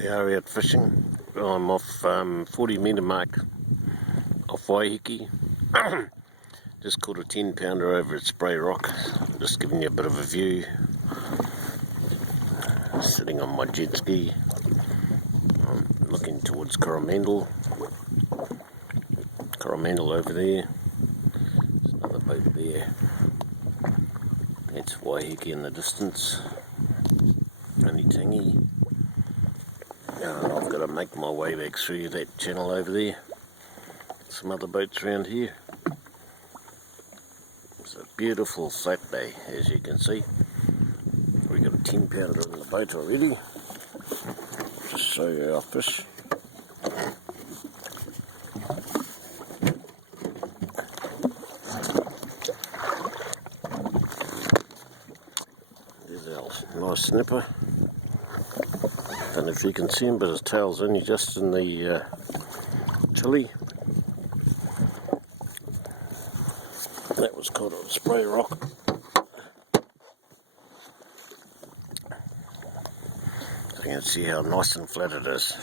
We are out fishing. I'm off 40 metre mark off Waiheke. Just caught a 10 pounder over at Spray Rock. Just giving you a bit of a view. Sitting on my jet ski. Looking towards Coromandel. Coromandel over there. There's another boat there. That's Waiheke in the distance. Only tingy. I've got to make my way back through that channel over there. Some other boats around here. It's a beautiful flat day, as you can see. We've got a 10 pounder in the boat already. Just show you our fish. There's our nice snapper. Don't know if you can see him, but his tail's only just in the chilly. That was caught on Spray Rock. You can see how nice and flat it is.